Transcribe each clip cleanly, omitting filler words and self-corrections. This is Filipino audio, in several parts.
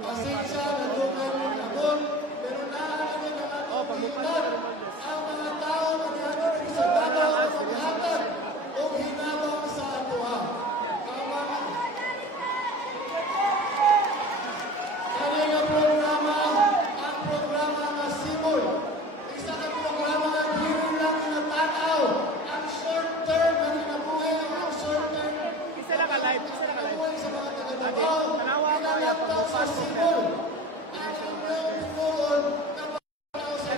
pasensya na dugan ng lagon, pero naaanin ang atong pagbulat ang mga tao na nihatid sa Davao o maghatag o hinabang sa atoa. Kaya nga programa, ang programa nga Simul, isa ka programa nga dili lang natanaw ang short term na kinabuhi, ang short term kinabuhi sa mga taga-Davao, kinalaptaw sa Simul. Ang inyong tinuod na pagkakaw sa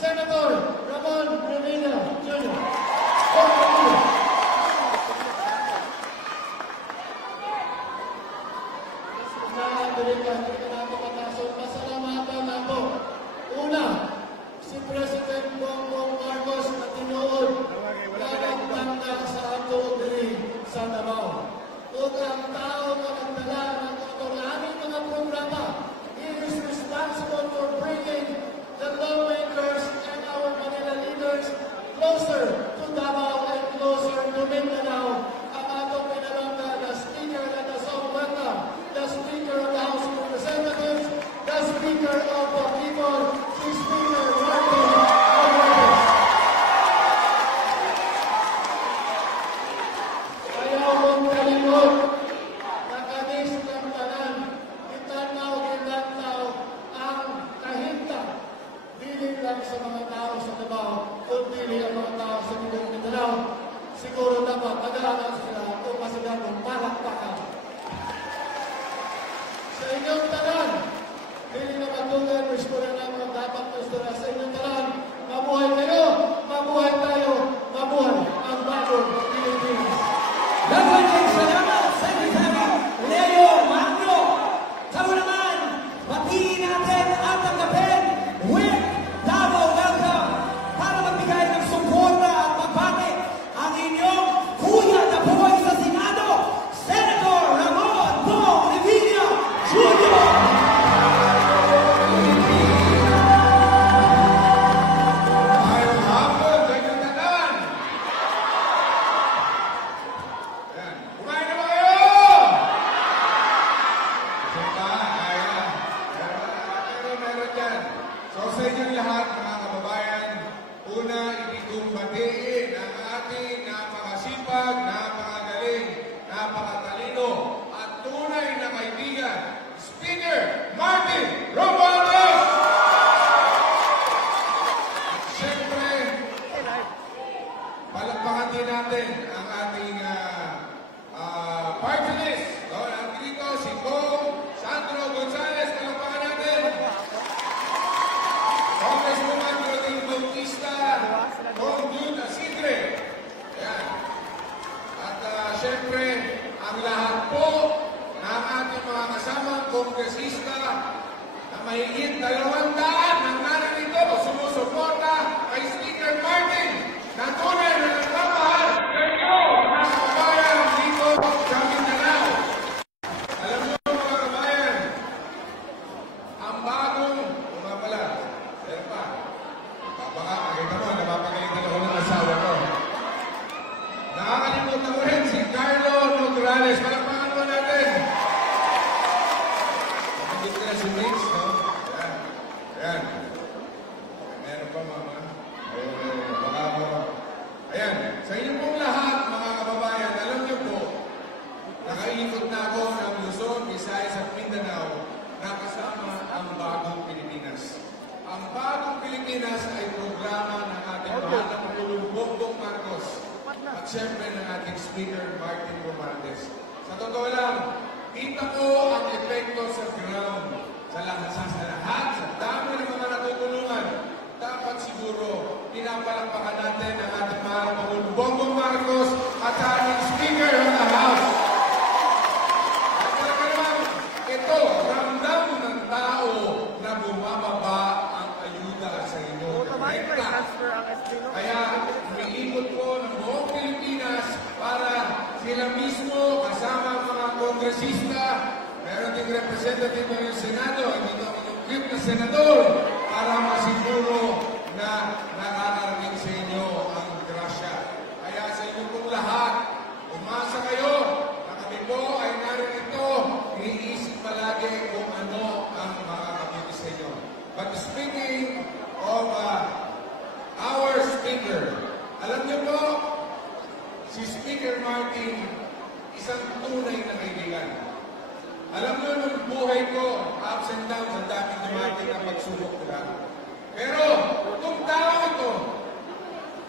Senator Ramon Revilla Jr. Pasalamatan ako. Una, si President Bongbong Marcos na tinuod nagtanda sa ato diri sa Davao. Ug ang tao na nagdala ng aming mga programa, he is responsible for bringing the lawmakers and our Manila leaders closer to Davao and closer to Mindanao. Ang atong pinalangga, the Speaker of the Sambaga, the Speaker of the House of Representatives, the Speaker of the People, si Speaker Martin Romualdez. Kaya kung kalimot, nakanis ng tanan, itanaw ang kahinta. Dili lang sa mga tao sa Davao, kundi ang mga tao sa Mindanao. Siguro dapat pag-aaral sila kung masigabong palakpakan. Sa inyong tanan, dili na matugan, gusto na naman dapat gusto na sa inyong tanan. Mabuhay kayo, mabuhay tayo, mabuhay ang bagong Pilipinas. Maraming salamat, Secretary Leo Magno. Tama naman, batiin natin at tanggapin with Davao Welcome para magbigay ng suporta at magbati ang inyong kuya na buhay sa Senado, Senator Ramon Bong Revilla Jr. Ayong hapon sa inyong tanan. Ayan. Kumain na ba kayo? Kasi ba? Kaya. Meron dyan. So sa inyong lahat, mga kababayan, una, ibig kong batiin ang ating napakasipag, napakagaling, napakatalino, at tunay na kaibigan, Speaker Martin Romualdez! Siyempre, palakpakan din natin ang ating party list. Dito si Kong Sandro Gonzales, palakpakan natin. Congresswoman Roding Bautista, Kong Jun Asidre. Ayan. At siyempre, ang lahat po ng ating mga kasamang kongresista na mahigit 200 ang narito sumusuporta kay Speaker Martin na tunay na nagmamahal kayo, mga kababayan dito sa Mindanao. Alam niyo mga kababayan, ang bagong umapala. Pero pa, baka makita mo, napapagalitan ako ng asawa ko. Nakakalimutan ko rin si Carlo Nograles. Visayas at Mindanao na kasama ang Bagong Pilipinas. Ang Bagong Pilipinas ay programa ng ating mahal na Pangulong Bongbong Marcos at siyempre ng ating Speaker Martin Romualdez. Sa totoo lang, kita ko ang epekto sa ground, sa lahat, sa dami ng mga natutulungan. Dapat siguro, pinapalakpakan natin ang ating mahal na Pangulong Bongbong Marcos at ating Speaker of the House. At talaga naman, ito, ramdam ng tao na bumababa ang ayuda sa inyo. Kaya, umiikot po ng buong Pilipinas para sila mismo, kasama ang mga kongresista, meron ding representative ng Senado, hindi ito ang equip na senador, para masiguro na nakakarating sa inyo ang grasya. Kaya sa inyo pong lahat, umasa kayo na kami po ay narito, iniisip palagi kung ano ang makakabuti sa inyo. But speaking of our speaker, alam niyo po, si Speaker Martin, isang tunay na kaibigan. Alam mo, nung buhay ko, ups and downs, ang daming dumating na pagsubok nila. Pero, itong tao ito,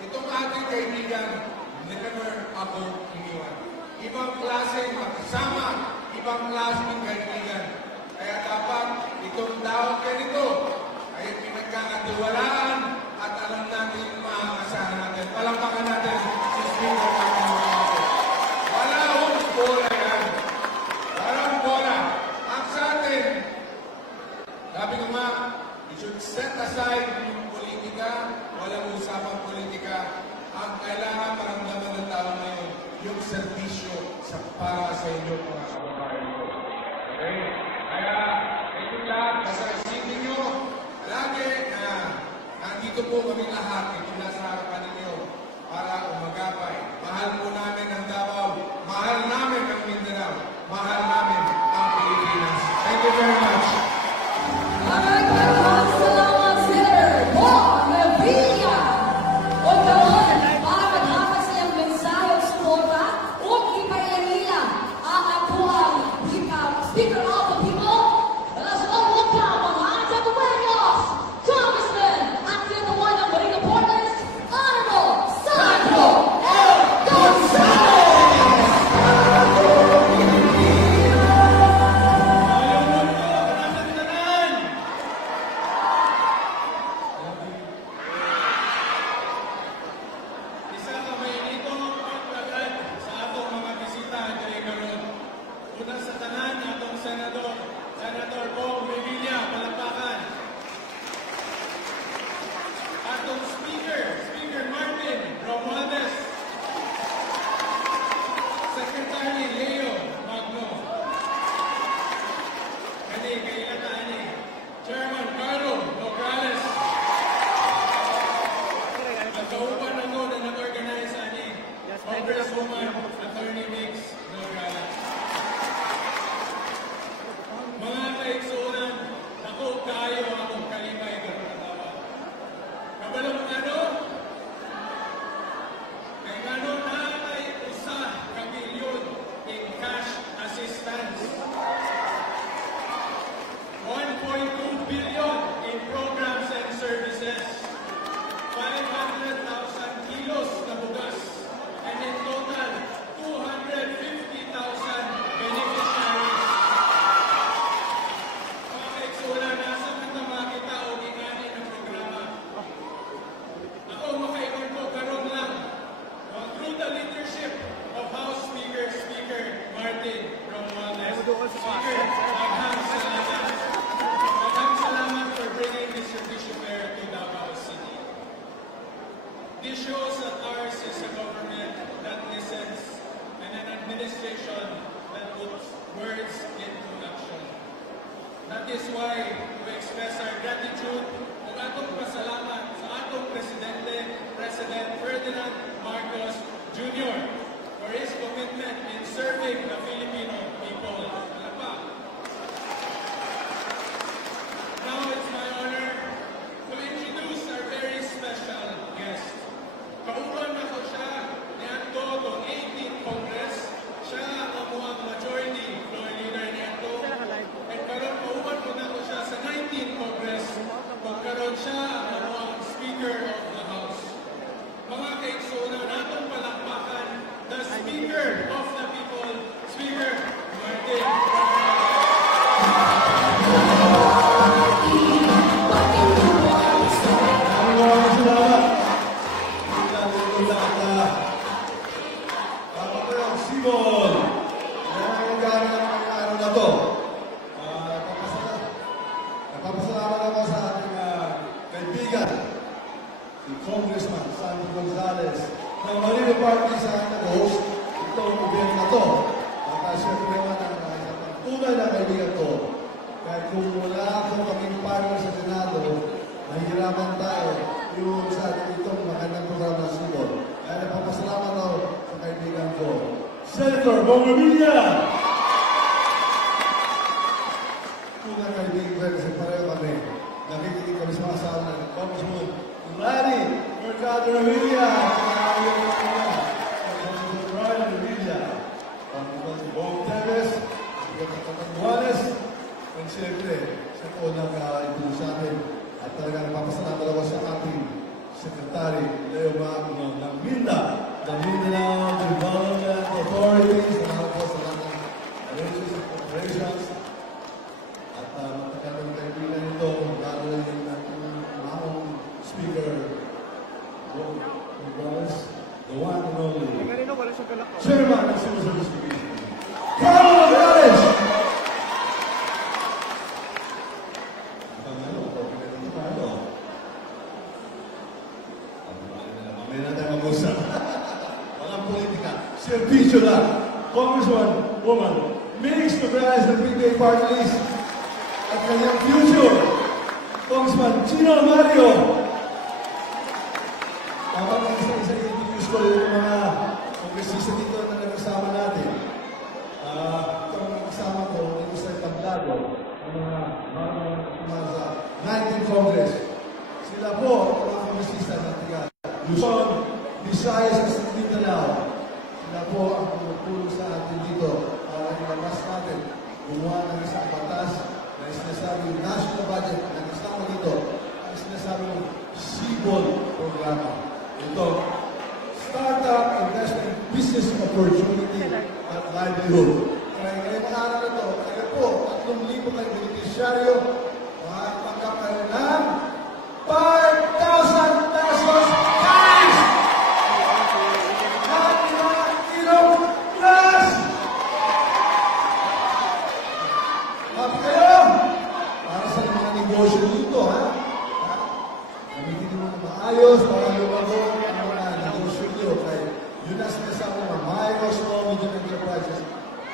itong ating kaibigan, never ako iniwan. Ibang klaseng makasama, ibang klaseng kaibigan. Kaya dapat itong tao ganito ay pinagkakatiwalaan at alam natin yung maaasahan natin. Palampakan natin si Speaker Martin Romualdez. Wala akong bola yan. Walang bola. Ang sa atin, sabi ko nga, you should set aside yung politika, walang usapang politika. Ang kailangan maramdaman ng tao ngayon, yung serbisyo para sa inyo mga kababayan ko. Okay? Kaya, ito lang, basta isipin nyo, lagi na nandito po kami lahat, ito na sa harapan ninyo, para umagapay. Mahal po namin ang Davao, mahal namin ang Mindanao, mahal namin ang Pilipinas. Thank you very much. Alright, salamat, Senator Bong Revilla. O karon, para matapos niyang mensahe o suporta, huwag ipailanila ang apuang Speaker of the People. Let's all welcome mga Tagueños, Congressman, acting the one of Marina Porters, Honorable Sandro L. Gonzalez. Isa ka mainitong paglagan sa atong mga bisita kay karon. Una sa tanan atong Senador Bong Revilla, palakpakan. Atong Speaker Martin Romualdez. Secretary Leo Magno. Kani kailata ani Chairman Carlo Nograles. Ang kauban ako na nag-organize ani Congresswoman Attorney Mix Nograles. Mga kaigsunan, ako kayo akong kalibay karatawa. Kabalong ano? Kay ano na ay usa ka bilyon in cash assistance. 1.2 billion in programs and services. 500,000 kilos na bugas. And in total, 250,000 beneficiaries. Mga kaigsunan, nasa katama kita o gingani ng programa. Ako makaibon ko karon lang. Through the leadership of House Speaker Martin Romualdez. Speaker, maghang salamat. Maghang salamat for bringing this servicio fair to Davao City. This shows that ours is a government that listens and an administration that puts words into action. That is why we express our gratitude ug atong pasalamat sa atong President Ferdinand Marcos Jr. for his commitment in serving the Filipino people. Palakpak. Now it's my honor to introduce our very special guest. Kauban na ko siya niadto tong 18th Congress. Siya ang amuang majority floor leader niadto. host itong event na to. At siyempre naman ang tunay na kaibigan ko. Kahit kung wala akong kaming partner sa Senado, nahihirapan tayo yung sa itong magandang programa ng Sibol. Kaya nagpapasalamat ako sa kaibigan ko, Senator Bong Revilla! Tunay kaibigan ko kasi pareho kami. Nakikinig kami sa mga asawa na Congressman Larry Mercado Revilla! Congressman Brian Revilla! Congressman Bong Teves! Congressman Juarez! At siyempre, siya po nag-ibig sa akin. At talagang napapasalamat ako sa ating Secretary Leo Magno ng MINDA, ng Mindanao Development Authority. Salamat po sa lahat ng arrangements and operations. At matagal ng kaibigan nito, lalo na yung ating mahong Speaker, the one and only Chairman ng Civil Service Commission, Carlo Morales! Walang politika. Servisyo lang. Congressman, woman, Minix Nogales ng PBA Party List at kanyang future. Congressman Gino Mario. Kapag isa-isa i-introduce ko yung mga kongresista dito na nagkasama natin. Itong kasama ko dito sa entablado ng mga sa 19th Congress. Sila po, ang mga kongresista na tiga Luzon, Visayas at Mindanao. Sila po ang tumutulong sa atin dito para ilabas natin gumawa ng isang batas na sinasabing national budget na kasama dito ang sinasabing Sibol programa. Ito, Startup Investment Business Opportunity at Livelihood. Kaya ngayong araw na ito, kaya po, 3,000 kayong beneficiaryo, makakapagkap kayo ng 5,000 pesos cash! At mga kilong plus! Happy kayo! Para sa mga negosyo dito, ha? Gamitin mo na maayos para lumago ang mga negosyo nyo. Kaya yun na sinasabi mga micro, small, medium enterprises.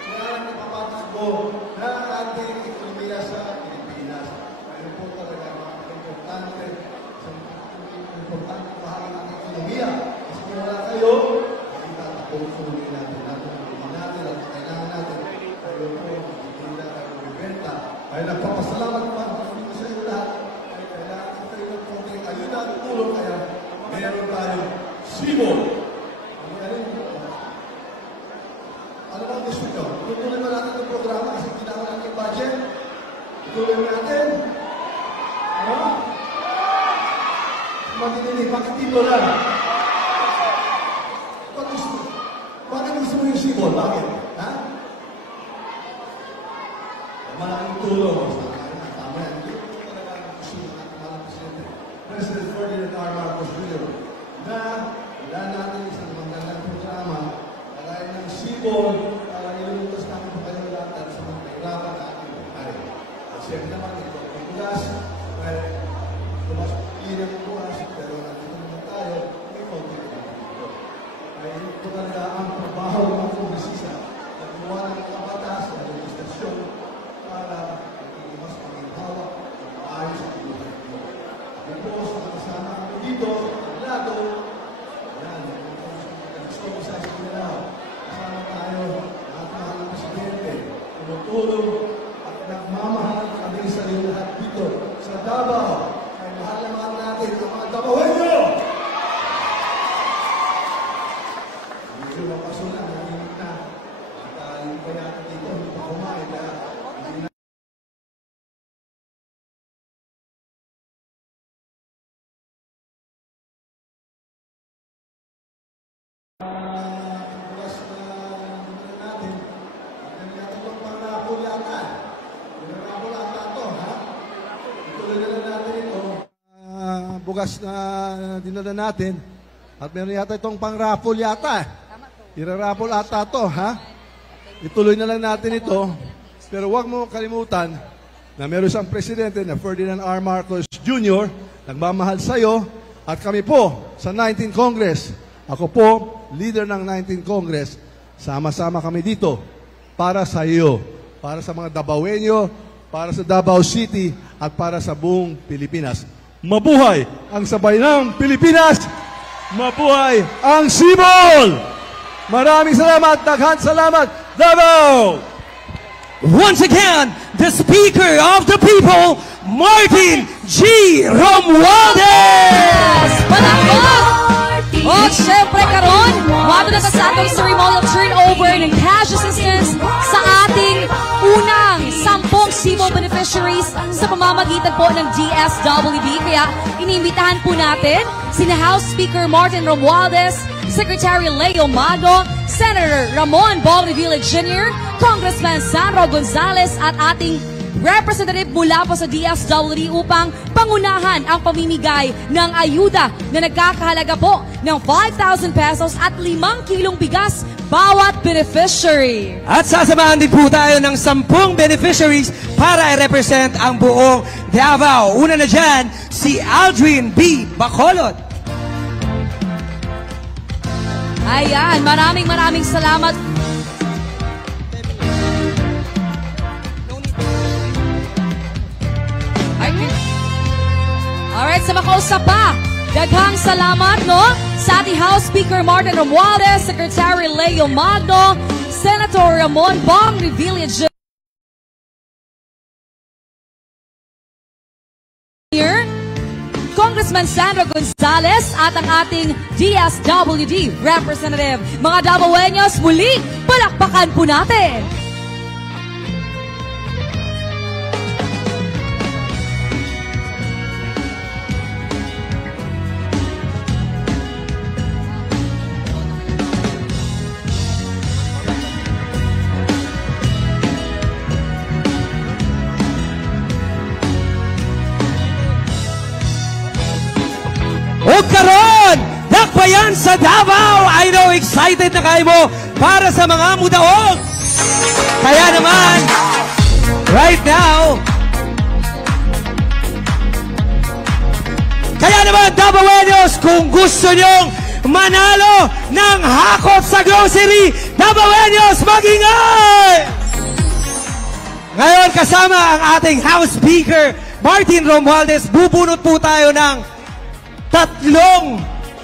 Kaya napapatakbo na ating ekonomiya sa Pilipinas. Ngayon po talaga importante bahagi ng ating ekonomiya. Kasi kung wala kayo, hindi tatakbo ang ekonomiya natin. Hindi natin at kailangan natin. Kayo po, hindi na kayo bibenta. Kaya nagpapasalamat pa kami sa inyo lahat. Kaya kailangan ko kayo ng konting ayuda at tulong. Kaya meron tayong Sibol. Ano ba ang gusto nyo? Tutuloy ba natin ang programa kasi kailangan natin yung budget? Tutuloy ba natin? Ano? Magdidinig, bakit dito lang? Bakit gusto mo yung Sibol? Bakit? Ha? Malaking tulong. Tama yan. Hindi ko talaga gusto ng mga presidente. President Ferdinand R. Marcos Jr. na wala natin isang magandang programa kagaya ng Sibol para ilulutas namin pa kayo lahat sa mga kahirapan na ating buhay. At siyempre naman ito, ang bugas, well, lumas ilang bukas, pero nandito naman tayo, may konti na dito. Kaya ito talaga ang trabaho ng mga kongresista na gumawa ng mga batas na legislasyon para maging mas maginhawa at maayos ang buhay nito. At po, sa kasama kami dito, sa lado, yan, gusto ko sa Mindanao. Kasama tayo, lahat mahal ng presidente, tumutulong at nagmamahal kami sa iyo lahat dito sa Davao. Kaya mahal na mahal natin ang mga Davaoenyo! Medyo mapasunan, nangingit na. At yung kaya dito, hindi pa kumain na hindi na bukas na natin. At yata itong pang-rapol yata. Pang-rapol yata ito, ha? Ituloy na lang natin ito. Bukas na dinala natin. At meron yata itong pang-rapol yata. Irarapol ata ito, ha? Ituloy na lang natin ito. Pero huwag mo kalimutan na meron isang presidente na Ferdinand R. Marcos Jr. Nagmamahal sa iyo. At kami po sa 19th Congress Ako po, leader ng 19th Congress, sama-sama kami dito para sa iyo, para sa mga Dabawenyo, para sa Davao City, at para sa buong Pilipinas. Mabuhay ang sabay ng Pilipinas! Mabuhay ang Sibol! Maraming salamat, daghan salamat, Davao! Once again, the Speaker of the People, Martin G. Romualdez! Palakpak! At syempre karon, wala na sa atong ceremonial turnover ng cash assistance sa ating unang 10 Sibol beneficiaries sa pamamagitan po ng DSWD. Kaya inimbitahan po natin sina House Speaker Martin Romualdez, Secretary Leo Mago, Senator Ramon Bong Revilla Jr., Congressman Sandro Gonzales at ating representative mula po sa DSWD upang pangunahan ang pamimigay ng ayuda na nagkakahalaga po ng 5,000 pesos at 5 kilong bigas bawat beneficiary. At sasamahan din po tayo ng 10 beneficiaries para i-represent ang buong Davao. Una na dyan, si Aldrin B. Bacolod. Ayan, maraming salamat. Alright, sa makausap pa, daghang salamat, no? Sa ating House Speaker Martin Romualdez, Secretary Leo Magno, Senator Ramon Bong Revilla Jr., Congressman Sandro Gonzales at ang ating DSWD representative. Mga Davaoeños, muli, palakpakan po natin! O karon, dakbayan sa Davao. I know, excited na kayo mo para sa mga mudaog. Kaya naman, right now, Davaoeños, kung gusto nyong manalo ng hakot sa grocery, Davaoeños, mag-ingay! Ngayon, kasama ang ating House Speaker, Martin Romualdez, bubunot po tayo ng 3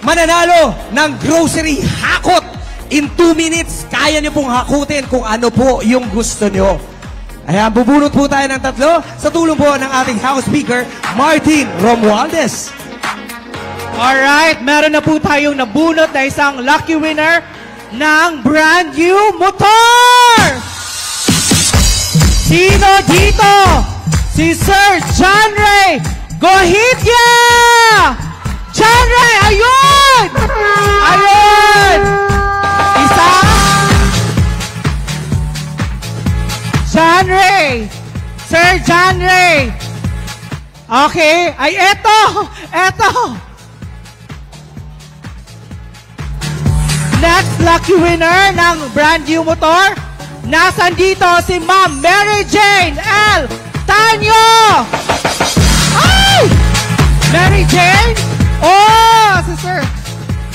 mananalo ng grocery hakot. In 2 minutes, kaya niyo pong hakutin kung ano po yung gusto niyo. Ayan, bubunot po tayo ng 3 sa tulong po ng ating House Speaker, Martin Romualdez. Alright, meron na po tayong nabunot na isang lucky winner ng brand new motor! Sino dito? Si Sir John Ray Gohidya! John Ray, ayun! Ayun! Isa? John Ray! Sir John Ray! Okay, ay eto! Next lucky winner ng brand new motor, nasan dito si Ma'am Mary Jane L. Tanyo! Ay! Mary Jane? Oh, sister.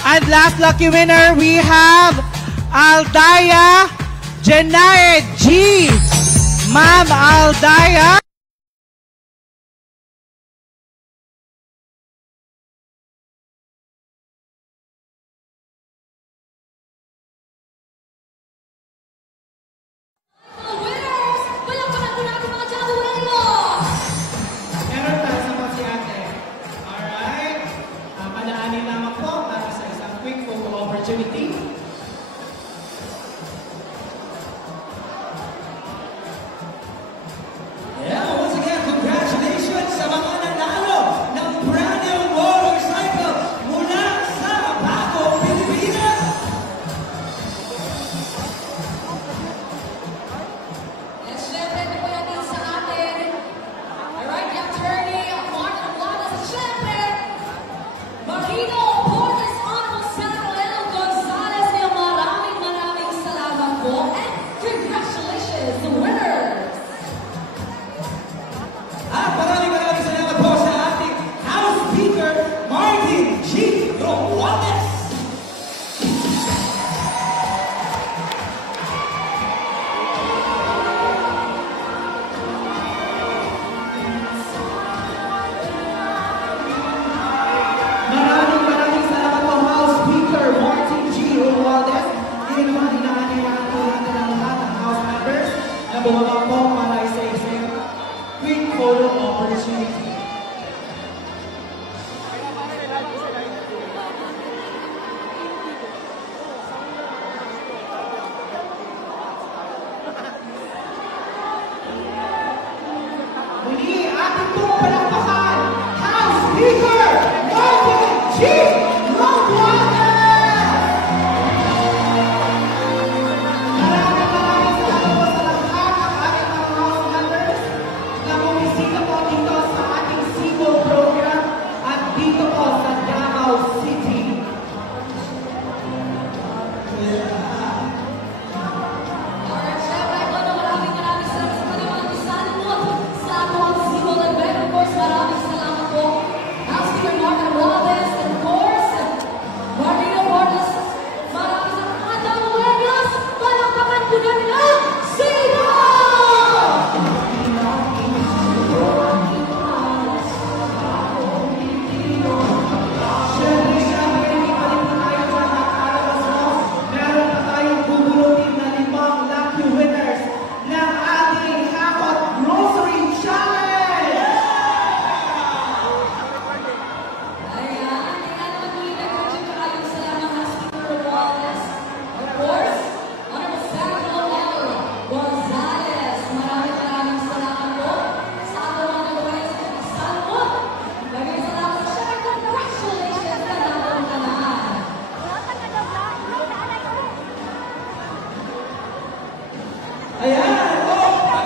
And last lucky winner, we have Aldaya Jenae G. Ma'am Aldaya. Meron tayo sa mga si ate. Alright. Padaanin lamang po para sa isang quick photo opportunity. Yeah. na bumaba po para isa-isa quick photo opportunity. Muli, ating pong palakpakan, House Speaker Martin G. Romualdez! Maraming salamat po sa lahat ng ating mga House members na bumisita po dito sa ating SIGO program at dito po sa Davao City. Alright, syempre, maraming salamat sa kanilang salmot sa ating civil event. Of course, maraming salamat po House Speaker Martin Romualdez, and of course, Martin Romualdez. Maraming salamat mga Davaoenos. Palakpakan po natin ang SIGO! Siyempre, hindi pa rin po tayo nakakaalabas mo. Meron pa tayong bubulutin na 5 lucky winners ng ating Hakot Grocery Challenge! Ayan, kaya naman nilagay maraming salamat House Speaker Romualdez. Of course, Honorable Senator L. Gonzales. Maraming salamat po sa ating mga Davaoenos at salmot. Maraming salamat. Syempre, congratulations na natin na lahat. Ayan!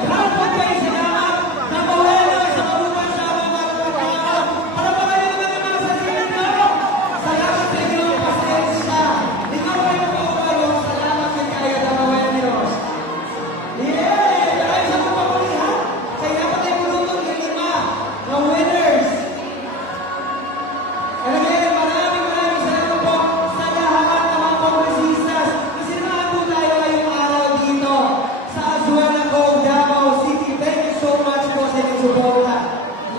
Maghapon kayo salamat! Davaoenos sa mabukan sa mga programa! Para ba kayo naman yung mga sarili nyo? Salamat sa inyong pasensya! Ikaw kayo po kayo! Salamat kayo Davaoenos! Yay! Dahil sa pagpapulihan, kaya pa tayo bulutong yung 5 na winners! And again, maraming salamat po sa lahat ng mga kongresistas. Isinamahan po tayo ngayong araw dito sa Azuana Cove, Davao City. Thank you so much po sa inyong suporta.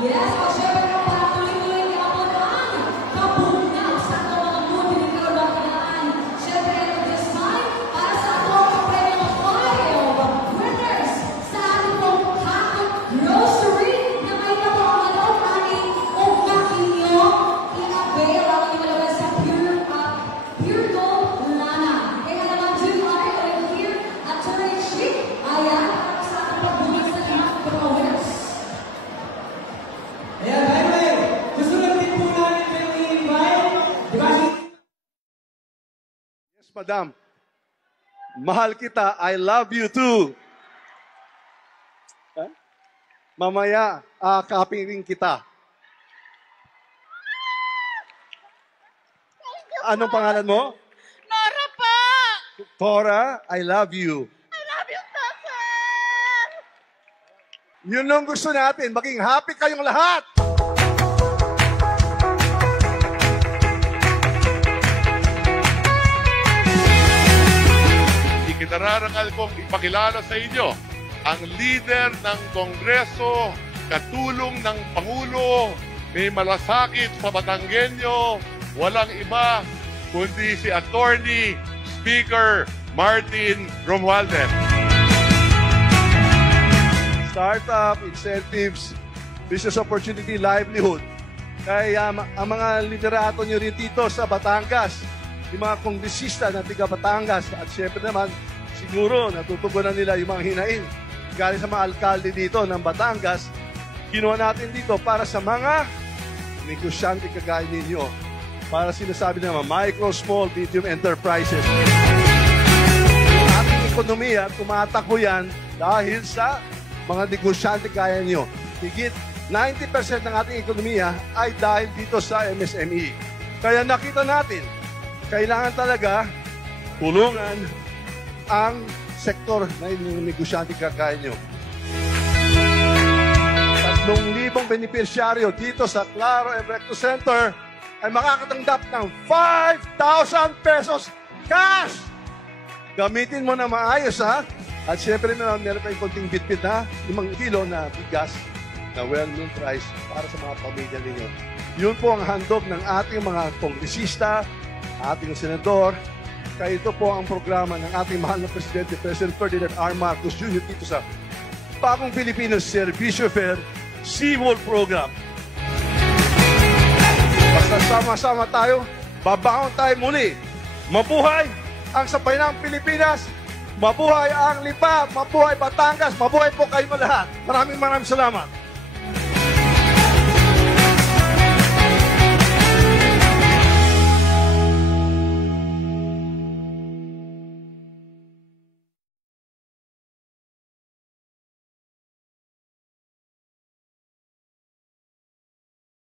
Yes, o syempre kung patuloy-tuloy niya ako ng kabungaw sa ato mga buti ng karoon. Syempre, this time, para sa ato ang premyo 5 winners sa ating pong Hakot Grocery na may napakamalo ang ating umak ninyo in-avail ang inyong malabas sa Pure Gold Lana. Kaya naman, do you honor right here, Attorney Chief, ayan, para sa ating pagbungaw sa mga winners. Ayan, by the way, gusto lang din po namin kayong i-invite. Di ba? Yes, madam. Mahal kita. I love you too. Eh? Mamaya, kapirin kita. Anong pangalan mo? Nora pa! Tora, I love you. I love you, sir! Yun ang gusto natin. Maging happy kayong lahat. Ikinarangal kong ipakilala sa inyo ang leader ng Kongreso, katulong ng Pangulo, may malasakit sa Batanggenyo, walang iba kundi si Attorney Speaker Martin Romualdez. Startup, incentives, business opportunity, livelihood. Kaya ang mga liderato nyo rin dito sa Batangas, yung mga kongresista na tiga Batangas, at syempre naman, siguro natutugunan nila yung mga hinaing galing sa mga alkalde dito ng Batangas, kinuha natin dito para sa mga negosyante kagaya ninyo, para sinasabi naman micro, small, medium enterprises. Yung ating ekonomiya, tumatakbo yan dahil sa mga negosyante kaya nyo. Higit 90% ng ating ekonomiya ay dahil dito sa MSME. Kaya nakita natin, kailangan talaga tulungan ang sektor na yung negosyante kagaya nyo. 3,000 benepisyaryo dito sa Claro Recto Center ay makakatanggap ng 5,000 pesos cash! Gamitin mo na maayos, ha? At syempre meron tayong konting bitbit na 5 kilo na bigas na well-known price para sa mga pamilya ninyo. Yun po ang handog ng ating mga kongresista, ating senador, Kaya ito po ang programa ng ating mahal na Presidente, President Ferdinand R. Marcos Jr. dito sa Bagong Pilipinas Servicio Fair Seaworld Program. Basta sama-sama tayo, babangon tayo muli. Mabuhay ang sabayanang Pilipinas, mabuhay ang Lipa, mabuhay Batangas, mabuhay po kayo lahat. Maraming salamat.